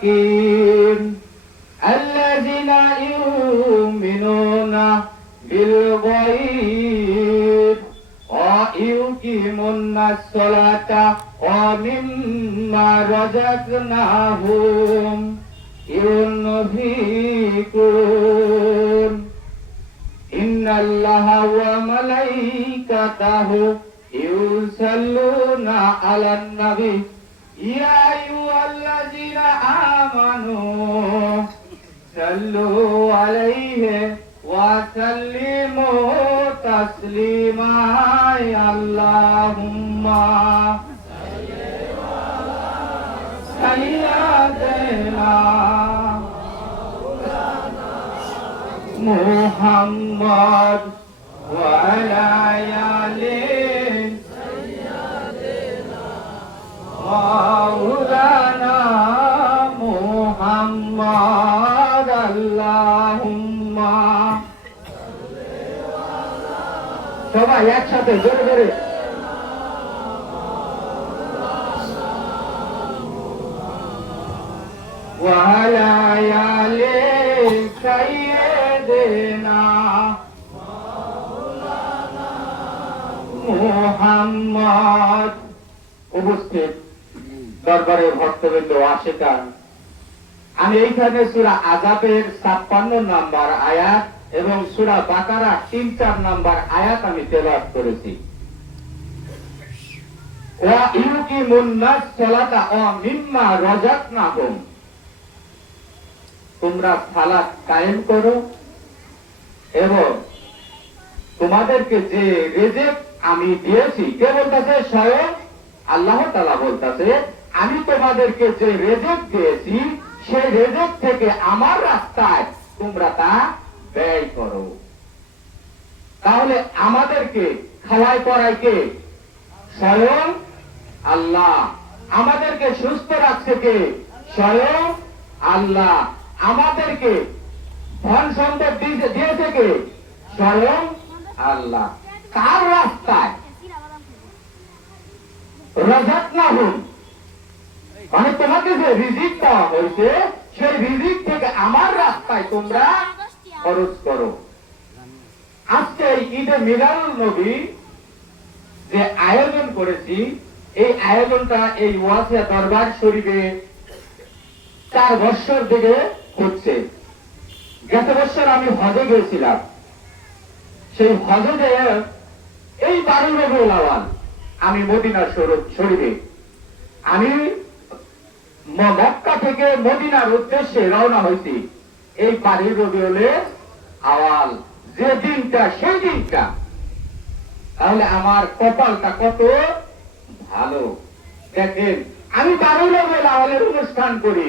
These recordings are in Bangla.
للمتقين الذين يؤمنون بالغيب ويقيمون الصلاة ومما رزقناهم ينفقون إن الله وملائكته يصلون على النبي يا أيها الذين آمنوا صلوا عليه وسلموا تسليما اللهم صل على سيدنا محمد وعلى آله مولانا محمد اللهم সবাই একসাথে জোরে জোরে وعلى آل سيدنا محمد উপস্থিত দরবারের ভক্তবৃন্দ আশিকান, আমি এইখানে সূরা আযাবের ৫৬ নম্বর আয়াত এবং সূরা বাকারা ৩-৪ নম্বর আয়াত আমি তেলাওয়াত করেছি। ওয়া ইউকিমুন্নাস সালাতা ওয়া মিম্মা রাযাকনাহুম, তোমরা সালাত কায়েম করো এবং তোমাদেরকে যে রিজিক আমি দিয়েছি, কে বলতেছে? স্বয়ং আল্লাহ তাআলা বলতেছে, আমি তোমাদেরকে যে রিজিক দিয়েছি সেই রিজিক থেকে আমার রাস্তায় তোমরা তা ব্যয় করো। তাহলে আমাদেরকে খাওয়াই পড়াই কে? স্বয়ং আল্লাহ। আমাদেরকে সুস্থ রাখছে কে? স্বয়ং আল্লাহ। আমাদেরকে ধন সম্পদ দিয়েছে কে? স্বয়ং আল্লাহ। কার রাস্তায়? রাযাকনাহুম, মানে তোমাকে যে রিজিক দেওয়া হয়েছে সেই রিজিক থেকে আমার রাস্তায় তোমরা খরচ করো। আজকে ঈদে মিলাদুন নবী যে আয়োজন করেছি, এই আয়োজনটা এই ওয়াসিয়া দরবার শরীফে 4 বছর থেকে হচ্ছে। গত বছর আমি হজে গিয়েছিলাম। সেই হজে এই 12 রবিউল আউয়াল আমি মদিনা শরীফে, আমি মক্কা থেকে মদিনার উদ্দেশ্যে রওনা হয়েছি। এই 12 রবিউল আউয়াল যে দিনটা, সেই দিনটা, তাহলে আমার কপালটা কত ভালো। দেখেন, আমি 12 রবিউল আউয়ালের অনুষ্ঠান করি।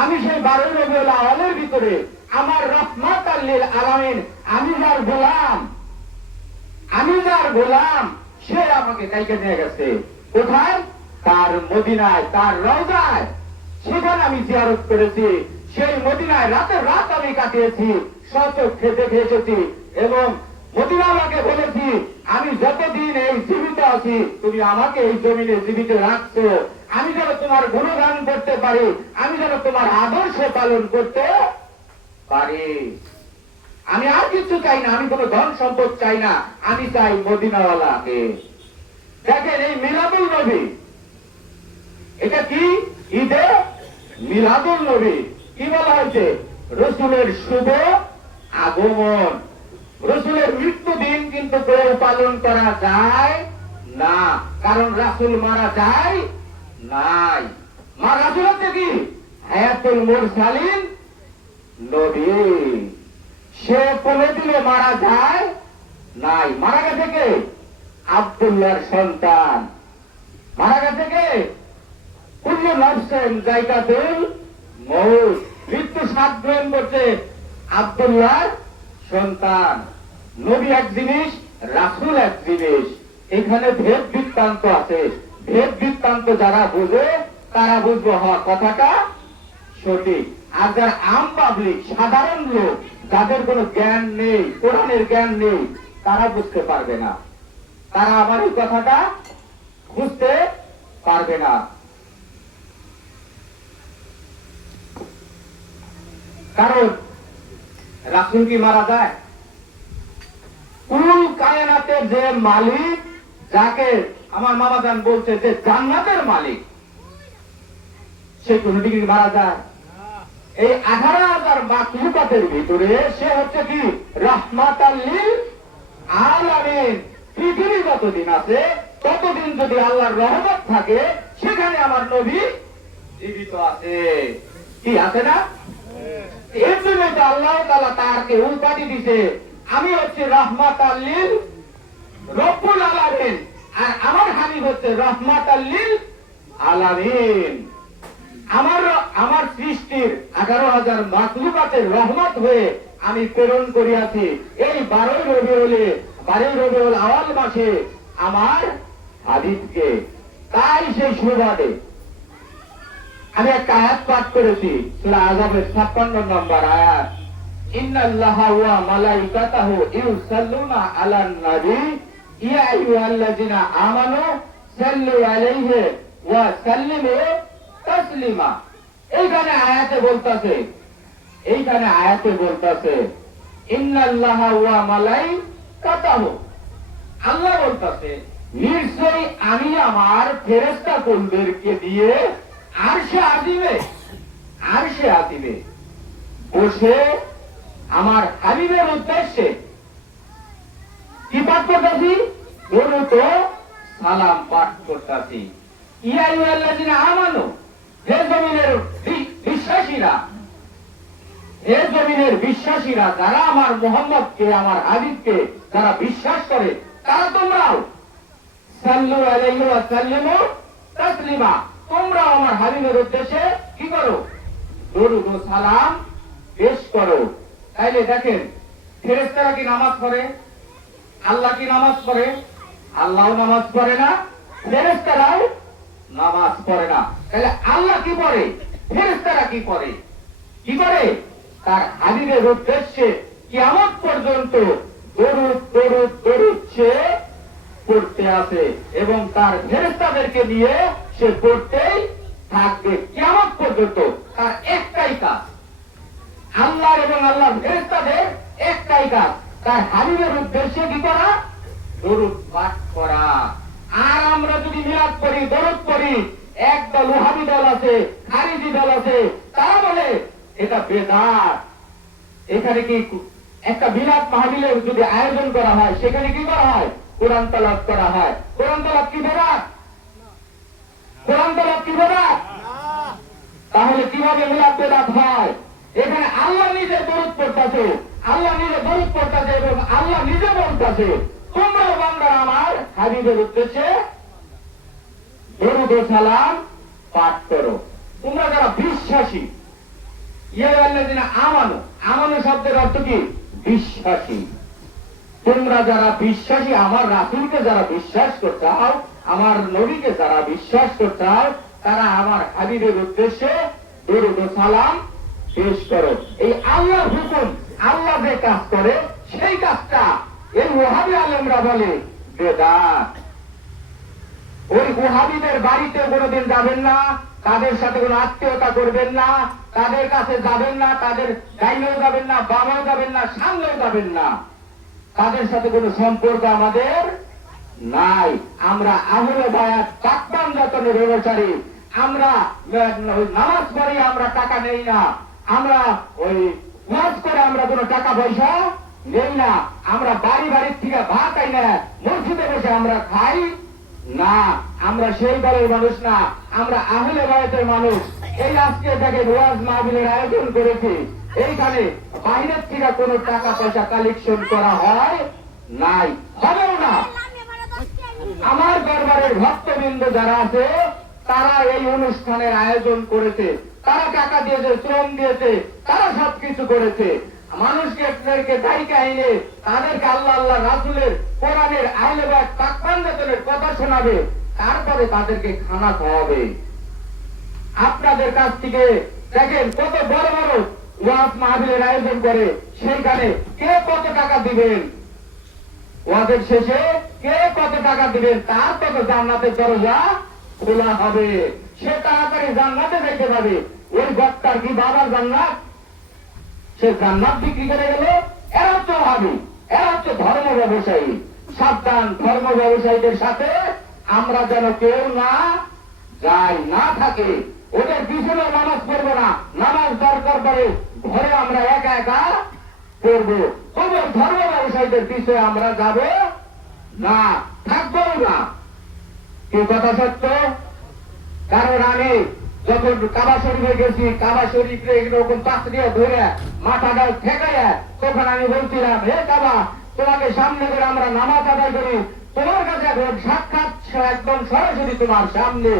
আমি সেই 12 রবিউল আউয়ালের ভিতরে আমার রাহমাতাল লিল আলামিন, আমি যার গোলাম, সে আমাকে ডাইকে নিয়ে গেছে। কোথায়? তার মদিনায়, তার রওজায়। সেখানে আমি জিয়ারত করেছি। সেই মদিনায় রাতের রাত আমি কাটিয়েছি, সচক্ষে দেখে এসেছি এবং মদিনাওয়ালাকে বলেছি, আমি যতদিন এই জীবিত আছি তুমি আমাকে এই জমিনে জীবিত রাখছো, আমি যেন তোমার গুণগান করতে পারি, আমি যেন তোমার আদর্শ পালন করতে পারি। আমি আর কিছু চাই না, আমি কোনো ধন সম্পদ চাই না, আমি চাই মদিনাওয়ালাকে। দেখেন, এই মিলাদুল নবী, এটা কি? ঈদে মিলাদুল নবী। কি বলা হয়েছে? রাসূলের শুভ আগমন। রাসূলের মৃত্যু দিন কিন্তু কেউ পালন করা যায় না, কারণ রাসূল মারা যায় নাই। রাসূল হচ্ছে কি? হায়াতুল মুরসালিন নবী। সে কোনদিনও মারা যায় নাই। মারা গেছে কে? আব্দুল্লাহর সন্তান। মারা গেছে কে? কুল্লু নাফসিন যায়কাতুল মউত। মৃত্যু স্বাদ গ্রহণ করছে আব্দুল্লাহর সন্তান। নবী এক জিনিস, রাসূল এক জিনিস। এখানে ভেদ বৃত্তান্ত আছে। ভেদ বৃত্তান্ত যারা বুঝে তারা বুঝবো কথাটা সঠিক। আর যারা আম পাবলিক, সাধারণ লোক, যাদের কোনো জ্ঞান নেই, কোরআনের জ্ঞান নেই, তারা বুঝতে পারবে না। তারা আমার এই কথাটা বুঝতে পারবে না। কারণ রাসূল কি মারা যায়? কুল কায়নাতের যে মালিক, যাকে আমার মামাজান বলছে যে জান্নাতের মালিক, সে কোন দিকে মারা যায়? এই 18,000 মাখলুকাতের ভিতরে সে হচ্ছে কি রাহমাতাল লিল আলামিন। পৃথিবী যতদিন আছে ততদিন যদি আল্লাহর রহমত থাকে, সেখানে আমার নবী জীবিত আছে। কি আছে না? এর জন্য তো আল্লাহ তাআলা তারকে উল্টাটি দিছে, আমি হচ্ছে রাহমাতাল লিল রব্বুল আলামিন, আর আমার হাবিব হচ্ছে রাহমাতাল লিল আলামিন। আমার সৃষ্টির 18,000 মাখলুকাতের রহমত হয়ে আমি প্রেরণ করিয়াছি এই 12 রবিউল আউয়াল মাসে আমার হাবিবকে। তাই সেই সুবাদে আমি একটা আয়াত পাঠ করেছি, সূরা আযাবের 56 নম্বর আয়াত, ইন্নাল্লাহা ওয়া মালাইকাতাহু ইউসাল্লুনা আলান নবী ইয়া আইয়ুহাল্লাযিনা আমানু সাল্লু আলাইহি ওয়া সাল্লিমু তাসলিমা। এইখানে আয়াতে বলতাছে ইন্নাল্লাহা ওয়া মালাইকাতাহু, আল্লাহ বলতাছে নিশ্চয়ই আমি আমার ফেরেশতা কুলদেরকে দিয়ে আরশে আজিমে বসে আমার হাবিবের উদ্দেশ্যে কি পাঠ করতেছি? দরুদ ও সালাম পাঠ করতেছি। ইয়া আইয়ুহাল্লাযিনা আমানু, হে জমিনের বিশ্বাসীরা, যারা আমার মুহাম্মদকে, আমার হাবিবকে যারা বিশ্বাস করে, তারা তোমরাও সাল্লু আলাইহি ওয়া সাল্লিমু তাসলিমা, তোমরা আমার হাবিবের উদ্দেশ্যে কি করো? দরুদ ও সালাম পেশ করো। তাইলে দেখেন, ফেরেশতারা কি নামাজ পড়ে? আল্লাহ কি নামাজ পড়ে? আল্লাহও নামাজ পড়ে না, ফেরেশতারাও নামাজ পড়ে না। তাহলে আল্লাহ কি পড়ে? ফেরেশতারা কি পড়ে? কি করে? তার হাবিবের উদ্দেশ্যে কিয়ামত পর্যন্ত দরুদ সে পড়তে আছে এবং তার ফেরেশতাদেরকে নিয়ে সে পড়তেই থাকবে কিয়ামত পর্যন্ত। তার একটাই কাজ, আল্লাহ এবং আল্লাহর ফেরেশতাদের একটাই কাজ, তার হাবিবের উদ্দেশ্যে কি করা? দরুদ পাঠ করা। আর আমরা যদি মিলাদ করি, দরুদ করি, একদল ওহাবী দল আছে, খারিজি দল আছে, তারা বলে এটা বেদাত। এখানে কি একটা মিলাদ মাহফিলের যদি আয়োজন করা হয়, সেখানে কি করা হয়? কোরআন তেলাওয়াত করা হয়। কোরআন তেলাওয়াত কি বেদাত? তাহলে কিভাবে মিলাদ বেদাত হয়? এখানে আল্লাহ নিজে দরুদ পড়তেছে, এবং আল্লাহ নিজে বলতেছে তোমরা বান্দারা আমার হাবিবের উদ্দেশ্যে দরুদ ও সালাম পাঠ করো। তোমরা যারা বিশ্বাসী, ইয়া আইয়ুহাল্লাযিনা আমানু, আমানু শব্দের অর্থ কি? বিশ্বাসী। তোমরা যারা বিশ্বাসী, আমার রাসূলকে যারা বিশ্বাস করতে চাও, আমার নবীকে যারা বিশ্বাস করতে চাও, তারা আমার হাবিবের উদ্দেশ্যে দরুদ ও সালাম পেশ করো। এই আল্লাহর হুকুম, আল্লাহ যে কাজ করে সেই কাজটা এই ওহাবী আলেমরা বলে বেদাত। ওই ওহাবীদের বাড়িতে কোনোদিন যাবেন না, তাদের সাথে কোনো আত্মীয়তা করবেন না, তাদের কাছে যাবেন না, তাদের ডাইনেও যাবেন না, বামেও যাবেন না, সামনেও যাবেন না, তাদের সাথে কোনো সম্পর্ক আমাদের নাই। আমরা আহলে বায়াত পাকবান যতনের অনুসারী, আমরা নামাজ পড়ি, আমরা টাকা নেই না, আমরা ওই ওয়াজ করে আমরা কোনো টাকা পয়সা নেই না, আমরা বাড়ির থেকে ভাত আই না, মসজিদে বসে আমরা খাই না, আমরা সেই দলের মানুষ না, আমরা আহলে বায়াতের মানুষ। এই আজকে দেখেন ওয়াজ মাহফিলের আয়োজন করেছি, এইখানে বাইরের থেকে কোনো টাকা পয়সা কালেকশন করা হয় নাই, হবেও না। আমার দরবারের ভক্তবৃন্দ যারা আছে, তারা এই অনুষ্ঠানের আয়োজন করেছে, তারা টাকা দিয়েছে, শ্রম দিয়েছে, তারা সবকিছু করেছে। মানুষকে দায়িকা আইনে তাদেরকে আল্লাহ আল্লাহ রাসূলের কোরআনের আহলে বায়াত পাকবানদের কথা শোনাবে, তারপরে তাদেরকে খানা খাওয়াবে। আপনাদের কাছ থেকে দেখেন কত বড় বড় ওয়াজ মাহফিলের আয়োজন করে, সেইখানে কে কত টাকা দিবেন, ওয়াজের শেষে কে কত টাকা দিবেন, তার কত জান্নাতের দরজা খোলা হবে, সে তাড়াতাড়ি জান্নাতে যেতে পারে। ওই বক্তার কি বাবার জান্নাত? সে জান্নাত বিক্রি করে গেল। এরা হচ্ছে ভাবি, এরা হচ্ছে ধর্ম ব্যবসায়ী। সাবধান, ধর্ম ব্যবসায়ীদের সাথে আমরা যেন কেউ না যাই, না থাকে। ওদের পিছনে নামাজ পড়বো না, নামাজ দরকার পড়ে ঘরে আমরা একা একা পড়বো। তবে ধর্ম ব্যবসায়ীদের পিছনে আমরা যাব না, থাকবো না। কি কথা সত্য? কারণ আমি যখন কাবা শরীফে গেছি, কাবা শরীফে এরকম পাত্রিয়া ধরে মাথাটা ঠেকাইয়া, তখন আমি বলছিলাম, হে কাবা, তোমাকে সামনে করে আমরা নামাজ আদায় করি, তোমার কাছে এখন সাক্ষাৎ একদম সরাসরি তোমার সামনে,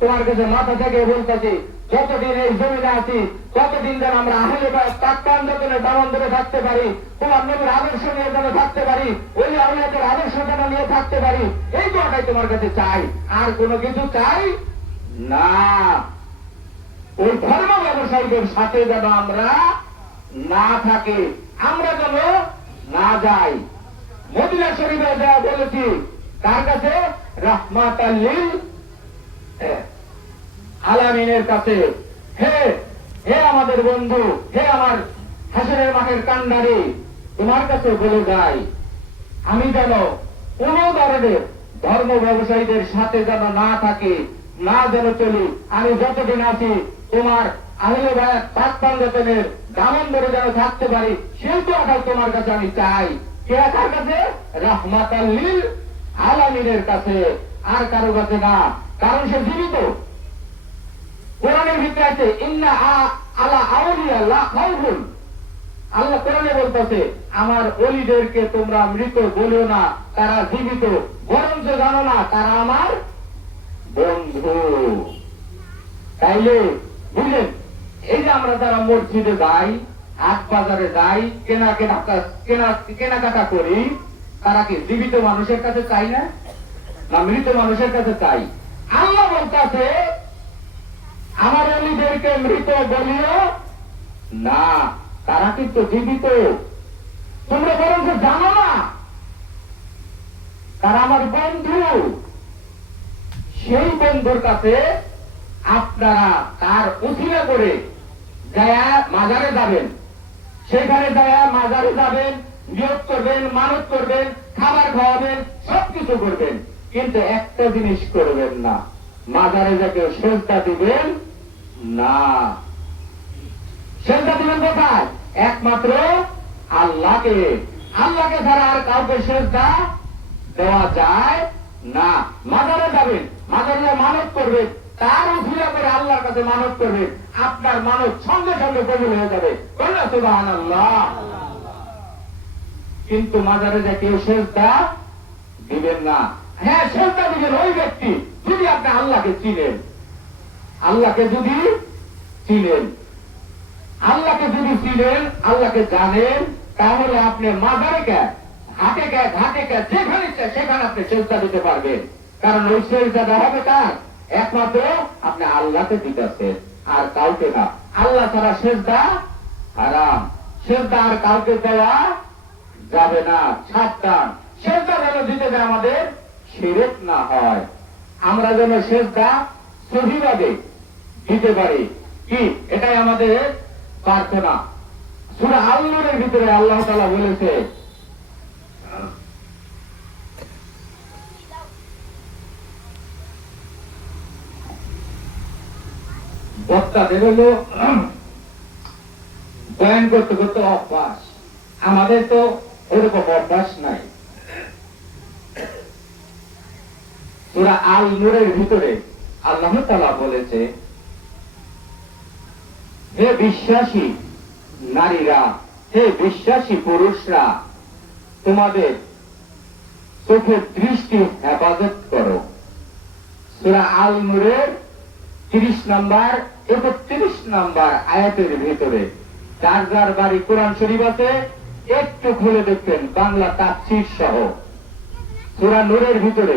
তোমার কাছে মাথা থেকে বলতেছি, যতদিন এই জমিনে আছি ততদিন যেন আমরা আহলে তাক্কান যতনে দামন ধরে থাকতে পারি, তোমার নবীর আদর্শ নিয়ে যেন থাকতে পারি, ওই আউলিয়াদের আদর্শ যেন নিয়ে থাকতে পারি, এই দোয়াটাই তোমার কাছে চাই, আর কোনো কিছু চাই না। ওই ধর্ম ব্যবসায়ীদের সাথে যেন আমরা না থাকি, আমরা যেন না যাই। মদিনা শরীফে যা বলেছি, তার কাছে রাহমাতাল লিল আলামিনের কাছে, হে হে আমাদের বন্ধু, হে আমার হাসরের মাঠের কান্ডারি, তোমার কাছে বলে যাই, আমি যেন কোন ধরনের ধর্ম ব্যবসায়ীদের সাথে যেন না থাকি, না যেন চলি। আমি যতদিন আছি তোমার আহলে বায়াত পাঁচপান যতনের দামন ধরে যেন থাকতে পারি, সেই তো আঠাল তোমার কাছে আমি চাই। কে কার কাছে? রাহমাতাল লিল আলামিনের কাছে, আর কারো কাছে না। কারণ সে জীবিত। কোরআনের ভিতরে আছে, ইন্না আলা আউলিয়া লা খাউফুন। আল্লাহ কোরআনে বলতেছে, আমার ওলিদেরকে তোমরা মৃত বলিও না, তারা জীবিত, বরঞ্চ জানো না তারা আমার বন্ধু। তাইলে বুঝলেন, এই যে আমরা যারা মসজিদে যাই, হাট বাজারে যাই, কেনাকাটা করি, তারা কি জীবিত মানুষের কাছে চাই না, না মৃত মানুষের কাছে চাই? আল্লাহ বলতেছে, আমার ওলিদেরকে মৃত বলিও না, তারা কিন্তু জীবিত। তোমরা বরঞ্চ জানো না তারা আমার বন্ধু। সেই বন্ধুর কাছে আপনারা তার উসিলা করে যায়া মাজারে যাবেন, সেখানে যায়া মাজারে যাবেন, নিয়োগ করবেন, মানত করবেন, খাবার খাওয়াবেন, সবকিছু করবেন, কিন্তু একটা জিনিস করবেন না, মাজারে যাকে সেজদা দিবেন না। সেজদা দিবেন কোথায়? একমাত্র আল্লাহকে। আল্লাহকে ছাড়া আর কাউকে সেজদা দেওয়া যায় না। মাজারে যাবেন, মাজারে মানত করবেন, তার উসিলা করে আল্লাহর কাছে মানত করবেন, আপনার মানত সঙ্গে সঙ্গে কবুল হয়ে যাবে। বলুন সুবহানাল্লাহ। কিন্তু মাজারে যে কেউ সেজদা দিবেন না। হ্যাঁ, সেজদা দিবেন ওই ব্যক্তি যদি আপনি আল্লাহকে চিনেন। আল্লাহকে যদি চিনেন, আল্লাহকে যদি চিনেন, আল্লাহকে জানেন, তাহলে আপনি মাজারে কে, হাটে কে, ঘাটে কে, যেখানে চায় সেখানে আপনি সেজদা দিতে পারবেন। কারণ ওই সেজদাটা হবে তার, একমাত্র আপনি আল্লাহকে দিতেছেন, আর কাউকে না। আল্লাহ ছাড়া সেজদা হারাম, সেজদা আর কাউকে দেওয়া যাবে না। সাবধান, সেজদা যেন দিতে যায় আমাদের শিরক না হয়, আমরা যেন সেজদা সহিভাবে দিতে পারি। কি, এটাই আমাদের প্রার্থনা। সূরা আল-নূরের ভিতরে আল্লাহ তাআলা বলেছে, বক্তাদের হলো বয়ান করতে করতে অভ্যাস, আমাদের তো ওরকম অভ্যাস নাই। সূরা আল-নূরের ভিতরে আল্লাহ তাআলা বলেছে, হে বিশ্বাসী নারীরা, হে বিশ্বাসী পুরুষরা, তোমাদের চোখের দৃষ্টি হেফাজত করো। সূরা আল-নূরের 30 নম্বর 31 নম্বর আয়াতের ভিতরে, যার যার বাড়ি কোরআন শরীফ আছে একটু খুলে দেখবেন, বাংলা তাফসীর সহ। সূরা নূরের ভিতরে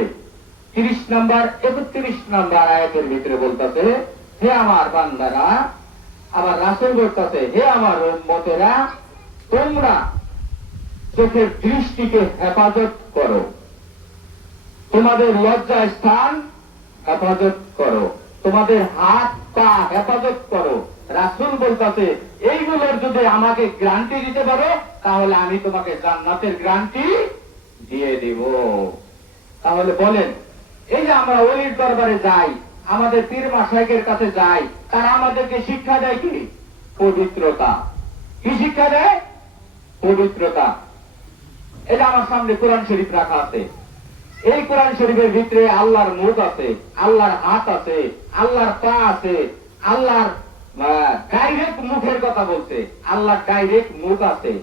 30 নম্বর 31 নম্বর আয়াতের ভিতরে বলতেছে, হে আমার বান্দারা, আমার রাসূল বলতেছে, হে আমার উম্মতেরা, তোমরা চোখের দৃষ্টিকে হেফাজত করো, তোমাদের লজ্জা স্থান হেফাজত করো, তোমাদের হাত পা হেফাজত করো, রাসূল বলতেছে এইগুলোর যদি আমাকে গ্যারান্টি দিতে পারো তাহলে আমি তোমাকে জান্নাতের গ্যারান্টি দিয়ে দেব। তাহলে বলেন, এই যে আমরা ওলির দরবারে যাই, আমাদের পীর মাশায়েখের কাছে যাই, তারা আমাদেরকে শিক্ষা দেয় কি? পবিত্রতা। কি শিক্ষা দেয়? পবিত্রতা। এই যে আমার সামনে কোরআন শরীফ রাখা আছে, এই কোরআন শরীফের ভিতরে আল্লাহর মুখ আছে, আল্লাহর হাত আছে, আল্লাহর পা আছে, আল্লাহর ডাইরেক্ট মুখের কথা বলছে, আল্লাহর ডাইরেক্ট মুখ আছে।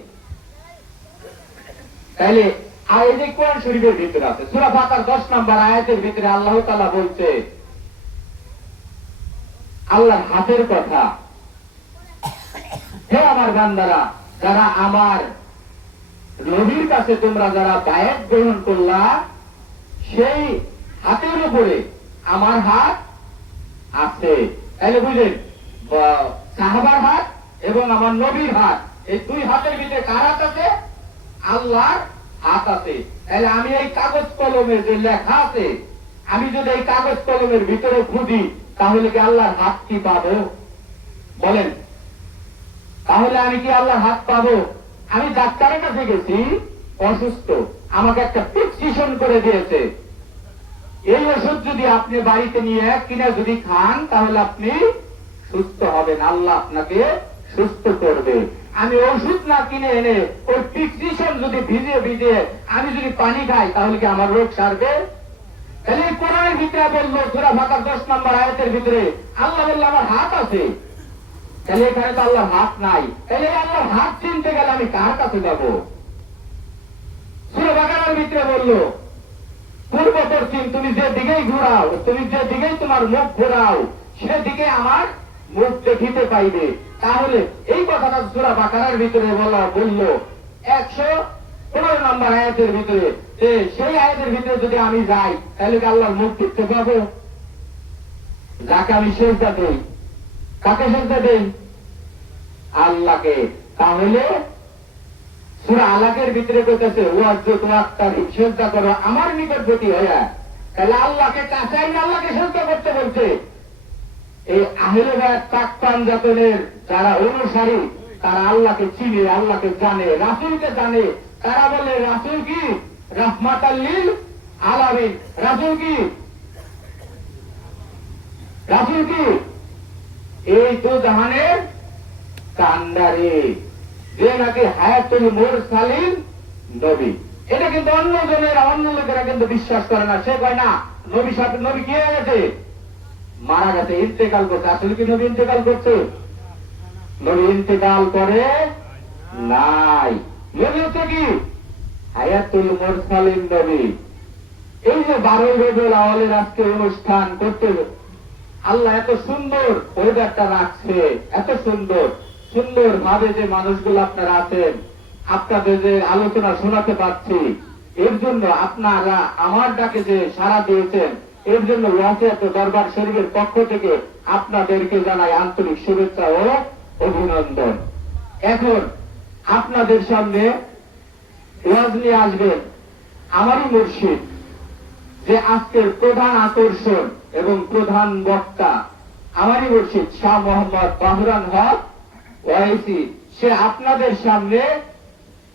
তাইলে আর এই যে কোরআন শরীফের ভিতরে আছে, সূরা ফাতিহার 10 নম্বর আয়াতের ভিতরে আল্লাহ তাআলা বলছে আল্লাহর হাতের কথা। হে আমার বান্দারা, যারা আমার নবীর কাছে তোমরা যারা বায়াত গ্রহণ করলা, সেই হাতের উপরে আমার হাত আছে। তাইলে বুঝলেন, সাহাবার হাত এবং আমার নবীর হাত, এই দুই হাতের ভিতরে কার হাত আছে? আল্লাহর হাত আছে। তাহলে আমি এই কাগজ কলমে যে লেখা আছে, আমি যদি এই কাগজ কলমের ভিতরে খুঁজি তাহলে কি আল্লাহর হাত কি পাবো? বলেন, তাহলে আমি কি আল্লাহর হাত পাবো? আমি ডাক্তারের কাছে গেছি, অসুস্থ, আমাকে একটা প্রেসক্রিপশন করে দিয়েছে, এই ওষুধ যদি আপনি বাড়িতে নিয়ে কিনে যদি খান তাহলে আপনি সুস্থ হবেন, আল্লাহ আপনাকে সুস্থ করবে। আমি ওষুধ না কিনে এনে ওই প্রেসক্রিপশন যদি ভিজিয়ে ভিজিয়ে আমি যদি পানি খাই তাহলে কি আমার রোগ সারবে? তাহলে কোরআনের ভিতরে বললো, সূরা ফাতিহার 10 নম্বর আয়াতের ভিতরে আল্লাহ বলল আমার হাত আছে। তাহলে এখানে তো আল্লাহর হাত নাই, তাহলে আল্লাহর হাত চিনতে গেলে আমি কার কাছে যাব? সূরা বাকারার ভিতরে বললো পূর্ব পশ্চিম তুমি যে দিকেই ঘোরাও, তুমি যে দিকেই তোমার মুখ ঘোরাও সেদিকে আমার মুখ দেখিতে পাইবে। তাহলে এই কথাটা সূরা বাকারার ভিতরে বললো 115 নম্বর আয়াতের ভিতরে, সেই আয়াতের ভিতরে যদি আমি যাই তাহলে কি আল্লাহর মুখ দেখতে পাবো? যাকে আমি সেজদা দেই, কাকে সেজদা দেই? আল্লাহকে। তাহলে সূরা আলাকের ভিতরে কইতেছে ওয়াজুদ ওয়াক্তারি, সেজদা করো আমার নিকটবর্তী হইয়া। তাহলে আল্লাহকে কাছাই না আল্লাহকে সেজদা করতে বলছে। এই আহলে বায়াত পাক পাঞ্জাতনের যারা অনুসারী তারা আল্লাহকে চিনে, আল্লাহকে জানে, রাসূলকে জানে। তারা বলে রাসূল কি রাহমাতাল লিল আলামিন, রাসূল কি, রাসূল কি এই দু জাহানের কান্ডারি, যে নাকি হায়াতুল মুরসালিন নবী। এটা কিন্তু অন্য জনেরা, অন্য লোকেরা কিন্তু বিশ্বাস করে না। সে কয় না নবী সাথে নবী কি হয়ে গেছে, মারা গেছে, ইন্তেকাল করছে। আসলে কি নবী ইন্তেকাল করছে? নবী ইন্তেকাল করে নাই। নবী হচ্ছে কি হায়াতুল মুরসালিন নবী। এই যে 12 রবিউল আউয়ালের আজকে অনুষ্ঠান করতে আল্লাহ এত সুন্দর ওয়েদারটা রাখছে, এত সুন্দর সুন্দর ভাবে যে মানুষগুলো আপনারা আছেন, আপনাদের যে আলোচনা শোনাতে পারছি, এর জন্য আপনারা আমার ডাকে যে সাড়া দিয়েছেন, এর জন্য ওয়াসিয়াত দরবার শরীফের পক্ষ থেকে আপনাদেরকে জানাই আন্তরিক শুভেচ্ছা ও অভিনন্দন। এখন আপনাদের সামনে ওয়াজ নিয়ে আসবেন আমারই মুর্শিদ, যে আজকের প্রধান আকর্ষণ এবং প্রধান বক্তা আমারই মুর্শিদ শাহ মোহাম্মদ বাহরান হক ওয়াইসি। সে আপনাদের সামনে